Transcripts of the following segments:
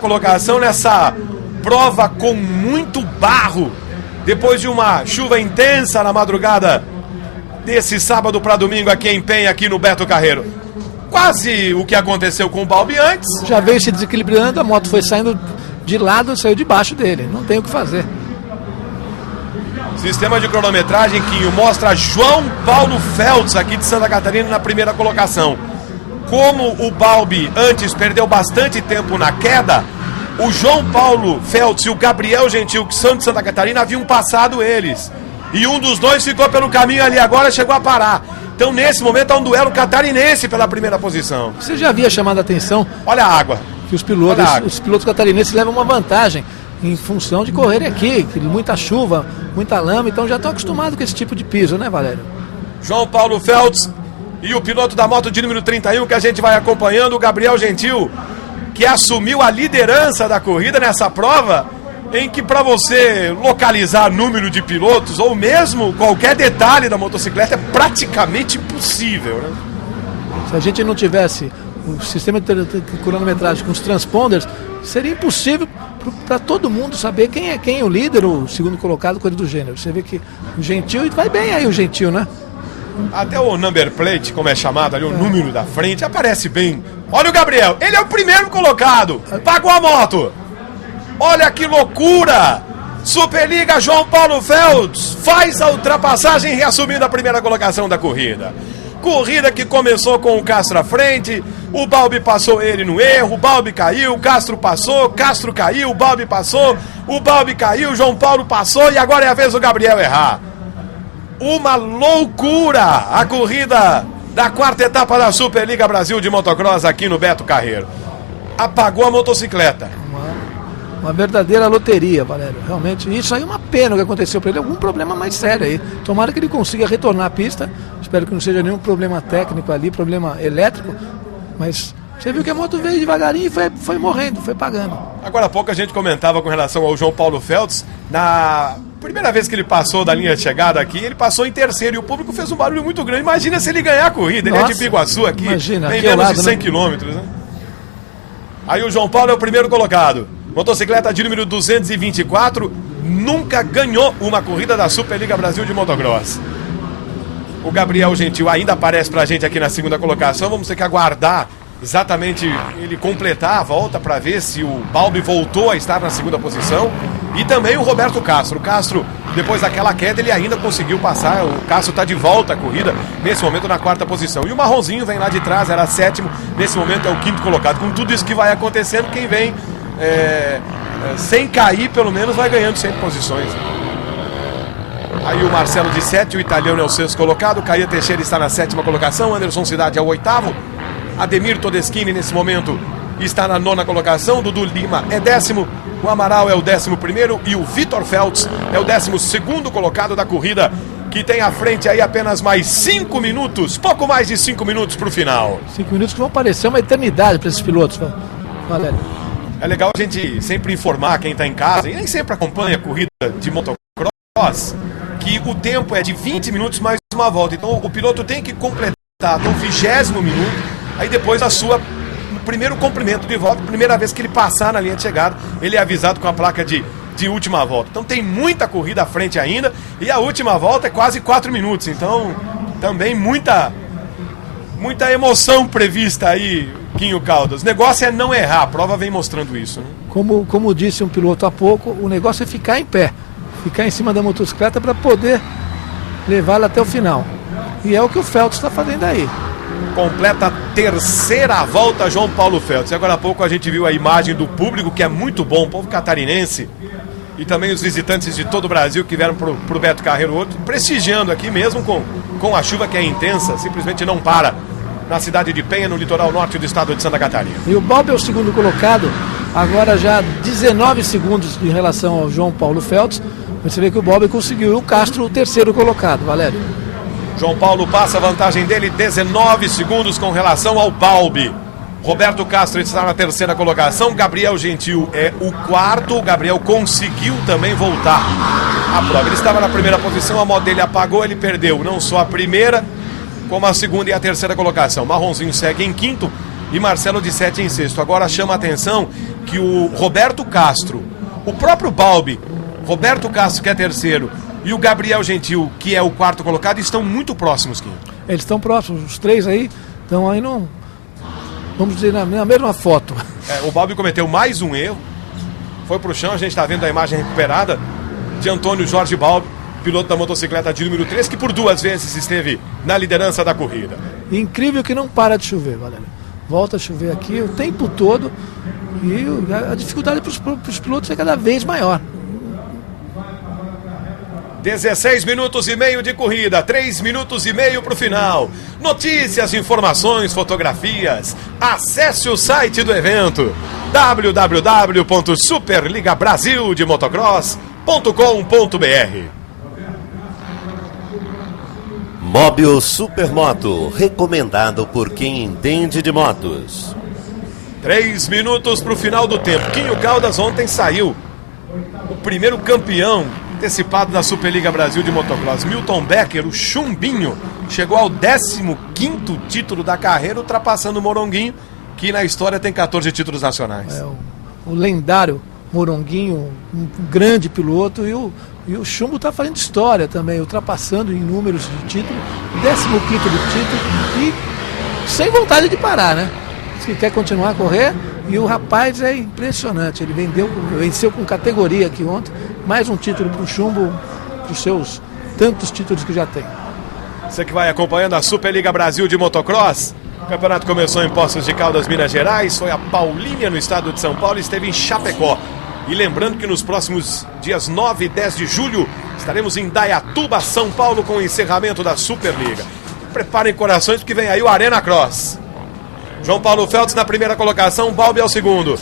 Colocação nessa prova com muito barro, depois de uma chuva intensa na madrugada desse sábado para domingo aqui em Penha, aqui no Beto Carreiro. Quase o que aconteceu com o Balbi antes. Já veio se desequilibrando, a moto foi saindo de lado, saiu debaixo dele, não tem o que fazer. Sistema de cronometragem que mostra João Paulo Feltz aqui de Santa Catarina na primeira colocação. Como o Balbi antes perdeu bastante tempo na queda, o João Paulo Feltz e o Gabriel Gentil, que são de Santa Catarina, haviam passado eles. E um dos dois ficou pelo caminho ali agora, chegou a parar. Então nesse momento é um duelo catarinense pela primeira posição. Você já havia chamado a atenção? Olha a água. Que os pilotos catarinenses levam uma vantagem em função de correrem aqui, que muita chuva, muita lama, então já estão acostumados com esse tipo de piso, né, Valério? João Paulo Feltz e o piloto da moto de número 31 que a gente vai acompanhando, o Gabriel Gentil, que assumiu a liderança da corrida nessa prova, em que para você localizar número de pilotos ou mesmo qualquer detalhe da motocicleta é praticamente impossível, né? Se a gente não tivesse o sistema de cronometragem com os transponders, seria impossível para todo mundo saber quem é o líder, o segundo colocado, coisa do gênero. Você vê que o Gentil, vai bem aí o Gentil, né? Até o number plate, como é chamado ali, o número da frente, aparece bem. Olha o Gabriel, ele é o primeiro colocado, pagou a moto. Olha que loucura! Superliga João Paulo Feltz faz a ultrapassagem reassumindo a primeira colocação da corrida. Corrida que começou com o Castro à frente, o Balbi passou ele no erro, o Balbi caiu, o Castro passou, Castro caiu, o Balbi passou, o Balbi caiu, o João Paulo passou e agora é a vez do Gabriel errar. Uma loucura a corrida da quarta etapa da Superliga Brasil de Motocross aqui no Beto Carreiro. Apagou a motocicleta. Uma verdadeira loteria, Valério. Realmente, isso aí é uma pena o que aconteceu para ele. Algum problema mais sério aí. Tomara que ele consiga retornar à pista. Espero que não seja nenhum problema técnico ali, problema elétrico. Mas você viu que a moto veio devagarinho e foi morrendo, foi pagando. Agora há pouco a gente comentava com relação ao João Paulo Feltz. Na primeira vez que ele passou da linha de chegada aqui, ele passou em terceiro e o público fez um barulho muito grande. Imagina se ele ganhar a corrida. Nossa, ele é de Biguaçu aqui, imagina, tem aqui menos lado, de 100 né? quilômetros, né? Aí o João Paulo é o primeiro colocado. Motocicleta de número 224, nunca ganhou uma corrida da Superliga Brasil de Motocross. O Gabriel Gentil ainda aparece pra gente aqui na segunda colocação. Vamos ter que aguardar exatamente ele completar a volta para ver se o Balbi voltou a estar na segunda posição. E também o Roberto Castro. O Castro, depois daquela queda, ele ainda conseguiu passar. O Castro está de volta à corrida, nesse momento na quarta posição. E o Marronzinho vem lá de trás, era sétimo, nesse momento é o quinto colocado. Com tudo isso que vai acontecendo, quem vem sem cair, pelo menos, vai ganhando sempre posições. Aí o Marcelo de 7, o italiano é o sexto colocado, o Caia Teixeira está na sétima colocação, Anderson Cidade é o oitavo, Ademir Todeschini nesse momento está na nona colocação, Dudu Lima é décimo, o Amaral é o 11º e o Vitor Feltz é o 12º colocado da corrida, que tem à frente aí apenas mais 5 minutos, pouco mais de 5 minutos para o final. 5 minutos que vão parecer uma eternidade para esses pilotos, Valério. É legal a gente sempre informar quem está em casa e nem sempre acompanha a corrida de motocross, que o tempo é de 20 minutos mais uma volta. Então o piloto tem que completar até o 20º minuto, aí depois o primeiro comprimento de volta, primeira vez que ele passar na linha de chegada, ele é avisado com a placa de última volta. Então tem muita corrida à frente ainda e a última volta é quase 4 minutos. Então também muita emoção prevista aí, Quinho Caldas. O negócio é não errar, a prova vem mostrando isso, né? Como disse um piloto há pouco, o negócio é ficar em pé, ficar em cima da motocicleta para poder levá-la até o final. E é o que o Feltz está fazendo aí. Completa a terceira volta João Paulo Feltz. E agora há pouco a gente viu a imagem do público, que é muito bom, o povo catarinense, e também os visitantes de todo o Brasil que vieram pro Beto Carreiro outro, prestigiando aqui mesmo com a chuva que é intensa, simplesmente não para na cidade de Penha, no litoral norte do estado de Santa Catarina. E o Balbi é o segundo colocado, agora já 19 segundos em relação ao João Paulo Feltz. Você vê que o Balbi conseguiu, e o Castro o terceiro colocado, Valério. João Paulo passa a vantagem dele, 19 segundos com relação ao Balbi. Roberto Castro está na terceira colocação, Gabriel Gentil é o quarto. O Gabriel conseguiu também voltar à prova. Ele estava na primeira posição, a moto dele apagou, ele perdeu não só a primeira, como a segunda e a terceira colocação. Marronzinho segue em quinto, e Marcelo de 7 em sexto. Agora chama a atenção que o Roberto Castro, o próprio Balbi, Roberto Castro, que é terceiro, e o Gabriel Gentil, que é o quarto colocado, estão muito próximos, Kim. Eles estão próximos, os três aí estão aí, não, vamos dizer, na mesma foto. O Balbi cometeu mais um erro, foi pro chão, a gente está vendo a imagem recuperada de Antônio Jorge Balbi, piloto da motocicleta de número 3, que por 2 vezes esteve na liderança da corrida. Incrível que não para de chover, Valério. Volta a chover aqui o tempo todo e a dificuldade para os pilotos é cada vez maior. 16 minutos e meio de corrida, 3 minutos e meio para o final. Notícias, informações, fotografias. Acesse o site do evento www.superligabrasildemotocross.com.br. Móbil Supermoto, recomendado por quem entende de motos. 3 minutos para o final do tempo. Quinho Caldas ontem saiu o primeiro campeão antecipado da Superliga Brasil de Motocross. Milton Becker, o chumbinho, chegou ao 15º título da carreira, ultrapassando o Moronguinho, que na história tem 14 títulos nacionais. O lendário Moronguinho, um grande piloto, e o Chumbo está fazendo história também, ultrapassando em números de título, 15º do título, e sem vontade de parar, né? Se quer continuar a correr, e o rapaz é impressionante, ele venceu com categoria aqui ontem, mais um título para o Chumbo, para os seus tantos títulos que já tem. Você que vai acompanhando a Superliga Brasil de Motocross, o campeonato começou em Poços de Caldas, Minas Gerais, foi a Paulínia no estado de São Paulo e esteve em Chapecó. E lembrando que nos próximos dias 9 e 10 de julho estaremos em Dayatuba, São Paulo, com o encerramento da Superliga. Preparem corações porque vem aí o Arena Cross. João Paulo Feltz na primeira colocação, Balbi é o segundo.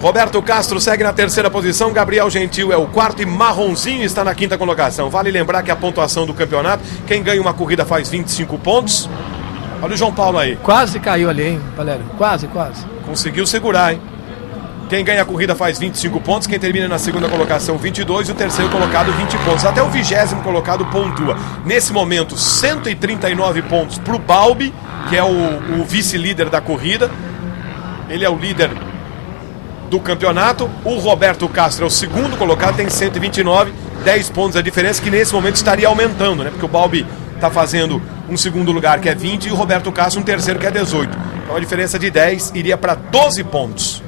Roberto Castro segue na terceira posição, Gabriel Gentil é o quarto e Marronzinho está na quinta colocação. Vale lembrar que a pontuação do campeonato, quem ganha uma corrida faz 25 pontos. Olha o João Paulo aí. Quase caiu ali, hein, Valério? Quase. Conseguiu segurar, hein? Quem ganha a corrida faz 25 pontos, quem termina na segunda colocação 22 e o terceiro colocado 20 pontos. Até o 20º colocado pontua. Nesse momento, 139 pontos para o Balbi, que é o vice-líder da corrida. Ele é o líder do campeonato. O Roberto Castro é o segundo colocado, tem 129, 10 pontos a diferença, que nesse momento estaria aumentando, né? Porque o Balbi está fazendo um segundo lugar que é 20 e o Roberto Castro um terceiro que é 18. Então a diferença de 10 iria para 12 pontos.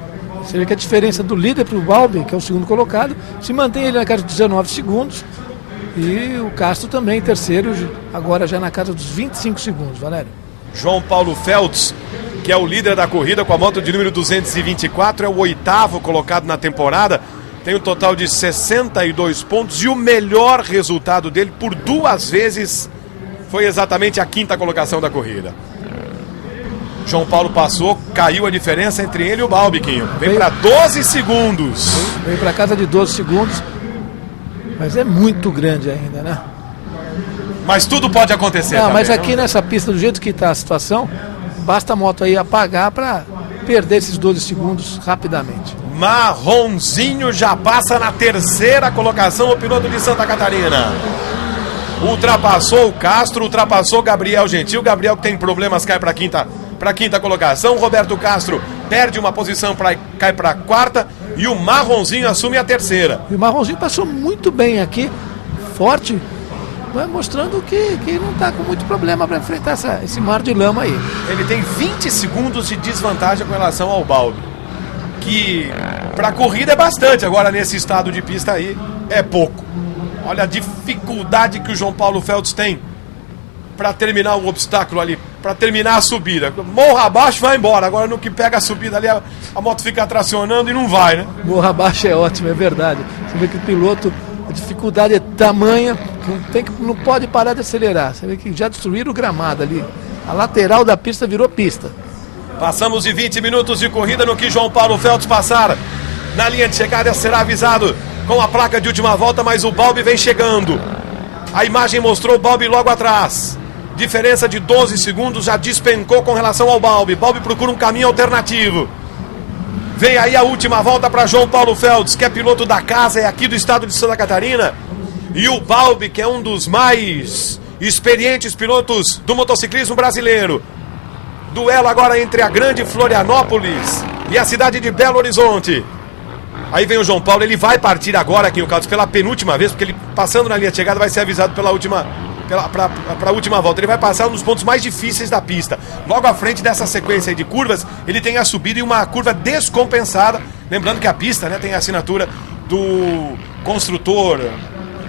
Você vê que a diferença do líder para o Balbi, que é o segundo colocado, se mantém ele na casa de 19 segundos. E o Castro também, terceiro, agora já na casa dos 25 segundos, Valério. João Paulo Feltz, que é o líder da corrida com a moto de número 224, é o 8º colocado na temporada. Tem um total de 62 pontos e o melhor resultado dele por 2 vezes foi exatamente a 5ª colocação da corrida. João Paulo passou, caiu a diferença entre ele e o Balbi, Quinho. Vem para 12 segundos. Veio para casa de 12 segundos, mas é muito grande ainda, né? Mas tudo pode acontecer. Não, também, mas aqui não? nessa pista, do jeito que está a situação, basta a moto aí apagar para perder esses 12 segundos rapidamente. Marronzinho já passa na terceira colocação, o piloto de Santa Catarina. Ultrapassou o Castro, ultrapassou o Gabriel Gentil. Gabriel, que tem problemas, cai para a quinta colocação. Roberto Castro perde uma posição, cai para a quarta. E o Marronzinho assume a terceira. E o Marronzinho passou muito bem aqui, forte, mostrando que não está com muito problema para enfrentar esse mar de lama aí. Ele tem 20 segundos de desvantagem com relação ao Balbi, que para a corrida é bastante, agora nesse estado de pista aí é pouco. Olha a dificuldade que o João Paulo Feltz tem para terminar o obstáculo ali, para terminar a subida. Morra abaixo, vai embora. Agora no que pega a subida ali, a moto fica tracionando e não vai, né? Morra abaixo é ótimo, é verdade. Você vê que o piloto, a dificuldade é tamanha, que não pode parar de acelerar. Você vê que já destruíram o gramado ali. A lateral da pista virou pista. Passamos de 20 minutos de corrida no que João Paulo Feltz passar. Na linha de chegada será avisado com a placa de última volta, mas o Balbi vem chegando. A imagem mostrou o Balbi logo atrás. Diferença de 12 segundos, já despencou com relação ao Balbi. Balbi procura um caminho alternativo. Vem aí a última volta para João Paulo Feltz, que é piloto da casa, é aqui do estado de Santa Catarina. E o Balbi, que é um dos mais experientes pilotos do motociclismo brasileiro. Duelo agora entre a grande Florianópolis e a cidade de Belo Horizonte. Aí vem o João Paulo, ele vai partir agora aqui no Carlos pela penúltima vez, porque ele passando na linha de chegada vai ser avisado pela última, para a última volta. Ele vai passar um dos pontos mais difíceis da pista. Logo à frente dessa sequência aí de curvas, ele tem a subida e uma curva descompensada. Lembrando que a pista, né, tem a assinatura do construtor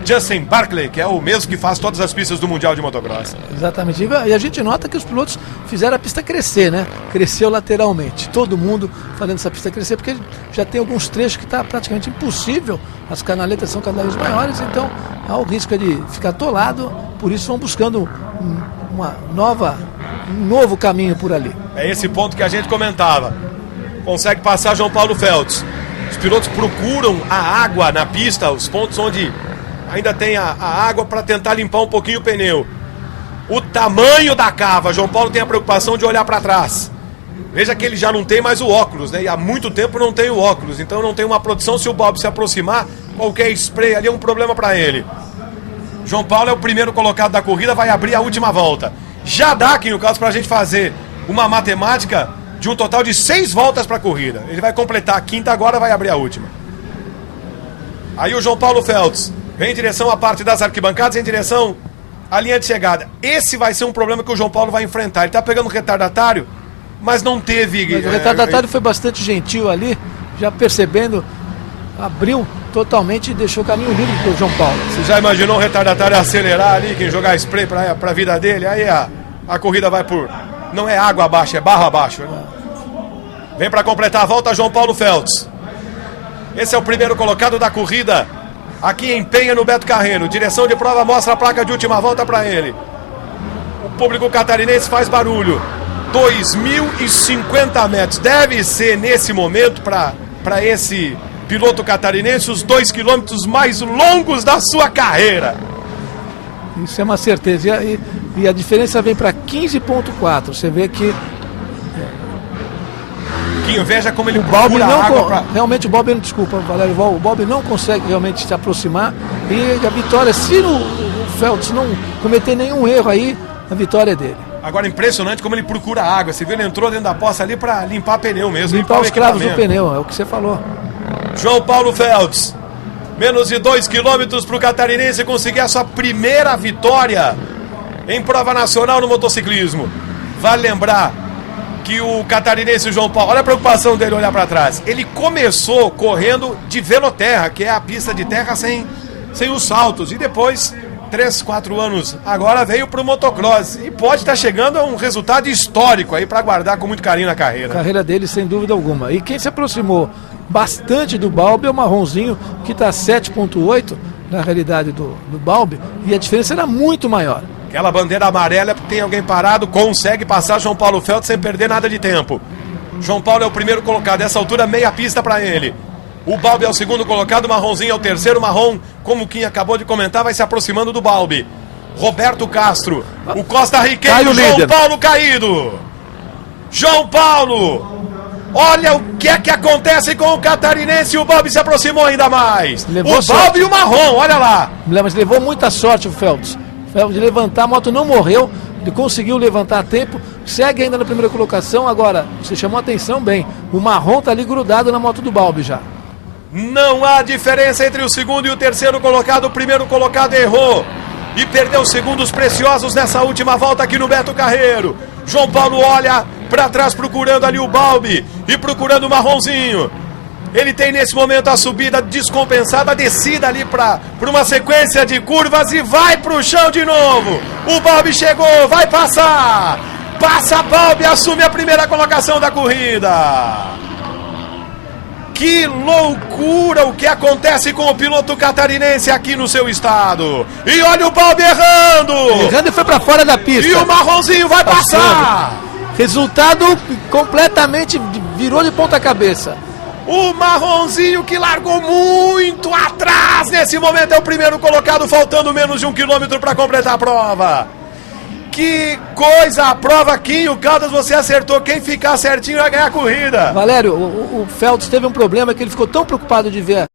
Justin Barclay, que é o mesmo que faz todas as pistas do Mundial de Motocross. Exatamente. E a gente nota que os pilotos fizeram a pista crescer, né? Cresceu lateralmente. Todo mundo fazendo essa pista crescer, porque já tem alguns trechos que está praticamente impossível. As canaletas são cada vez maiores, então há o risco de ficar atolado. Por isso vão buscando um novo caminho por ali. É esse ponto que a gente comentava. Consegue passar João Paulo Feltz. Os pilotos procuram a água na pista, os pontos onde ainda tem a água para tentar limpar um pouquinho o pneu. O tamanho da cava, João Paulo tem a preocupação de olhar para trás. Veja que ele já não tem mais o óculos, né? E há muito tempo não tem o óculos, então não tem uma produção. Se o Bob se aproximar, qualquer spray ali é um problema para ele. João Paulo é o primeiro colocado da corrida, vai abrir a última volta. Já dá aqui no caso para a gente fazer uma matemática de um total de 6 voltas para a corrida. Ele vai completar a quinta agora, vai abrir a última. Aí o João Paulo Feltz vem em direção à parte das arquibancadas, em direção à linha de chegada. Esse vai ser um problema que o João Paulo vai enfrentar. Ele tá pegando um retardatário, mas não teve... Mas o retardatário foi bastante gentil ali, já percebendo, abriu totalmente e deixou o caminho livre para o João Paulo. Você já imaginou o retardatário acelerar ali, quem jogar spray para a vida dele? Aí a corrida vai por... Não é água abaixo, é barro abaixo. Né? Vem para completar a volta João Paulo Feltz. Esse é o primeiro colocado da corrida aqui em Penha, no Beto Carreiro. Direção de prova mostra a placa de última volta para ele. O público catarinense faz barulho. 2.050 metros. Deve ser nesse momento para esse piloto catarinense os 2 quilômetros mais longos da sua carreira. Isso é uma certeza. E a diferença vem para 15,4. Você vê que inveja como ele o Bob não realmente o Bob, desculpa, Valério, o Bob não consegue realmente se aproximar, e a vitória, se o Feltz não cometer nenhum erro aí, a vitória é dele. Agora impressionante como ele procura água. Você viu, ele entrou dentro da poça ali para limpar pneu mesmo, limpar os cravos do pneu, é o que você falou. João Paulo Feltz, menos de 2 quilômetros para o catarinense conseguir a sua primeira vitória em prova nacional no motociclismo. Vale lembrar que o catarinense João Paulo, olha a preocupação dele olhar para trás. Ele começou correndo de veloterra, que é a pista de terra sem os saltos. E depois, 3, 4 anos, agora veio para o motocross. E pode estar chegando a um resultado histórico aí para guardar com muito carinho na carreira. A carreira dele, sem dúvida alguma. E quem se aproximou bastante do Balbi é o Marronzinho, que está 7,8 na realidade do Balbi. E a diferença era muito maior. Aquela bandeira amarela, tem alguém parado, consegue passar João Paulo Feltz sem perder nada de tempo. João Paulo é o primeiro colocado, essa altura meia pista para ele. O Balbi é o segundo colocado, o Marronzinho é o terceiro. Marrom, como quem acabou de comentar, vai se aproximando do Balbi. Roberto Castro, o costarriquenho João Paulo caído. João Paulo, olha o que é que acontece com o catarinense, o Balbi se aproximou ainda mais. O Balbi e o Marrom, olha lá. Mas levou muita sorte o Feltz. De levantar, a moto não morreu, ele conseguiu levantar a tempo, segue ainda na primeira colocação. Agora, você chamou a atenção bem, o Marrom tá ali grudado na moto do Balbi já. Não há diferença entre o segundo e o terceiro colocado. O primeiro colocado errou e perdeu segundos preciosos nessa última volta aqui no Beto Carreiro. João Paulo olha para trás procurando ali o Balbi e procurando o Marronzinho. Ele tem nesse momento a subida descompensada, a descida ali para uma sequência de curvas e vai para o chão de novo. O Balbi chegou, vai passar. Passa Balbi, assume a primeira colocação da corrida. Que loucura o que acontece com o piloto catarinense aqui no seu estado. E olha o Balbi errando. Errando e foi para fora da pista. E o Marronzinho vai passar. Resultado completamente virou de ponta cabeça. O Marronzinho, que largou muito atrás, nesse momento é o primeiro colocado, faltando menos de 1 quilômetro para completar a prova. Que coisa, a prova aqui, o Caldas, você acertou, quem ficar certinho vai ganhar a corrida. Valério, o Feltz teve um problema que ele ficou tão preocupado de ver